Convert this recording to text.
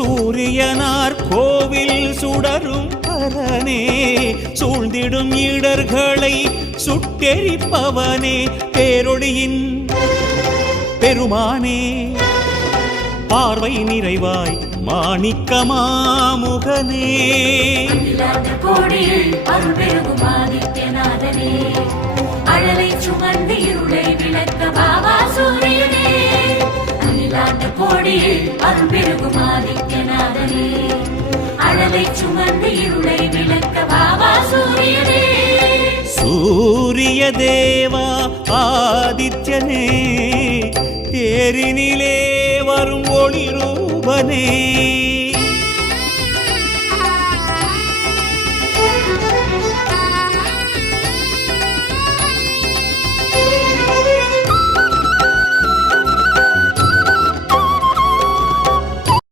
சூரியனார் கோவில் சுடரும் பரனே, சூழ்ந்திடும் இடர்களை சுட்டெரிப்பவனே, பேரொளியின் பெருமானே, பார்வை நிறைவாய் மாணிக்கமாமுகனே, கோடியில் அருள் பெருகும் ஆதித்யநாதனே, அழலை சுமந்து இருளை விளக்க பாபா சூரியனே, அகிலாண்ட கோடியில் அருள் பெருகும் ஆதித்யநாதனே, அழலை சுமந்து இருளை விளக்க பாபா சூரியனே, சூரிய தேவா ஆதித்யனே, தேரினிலே வரும் ஒளி ரூபனே,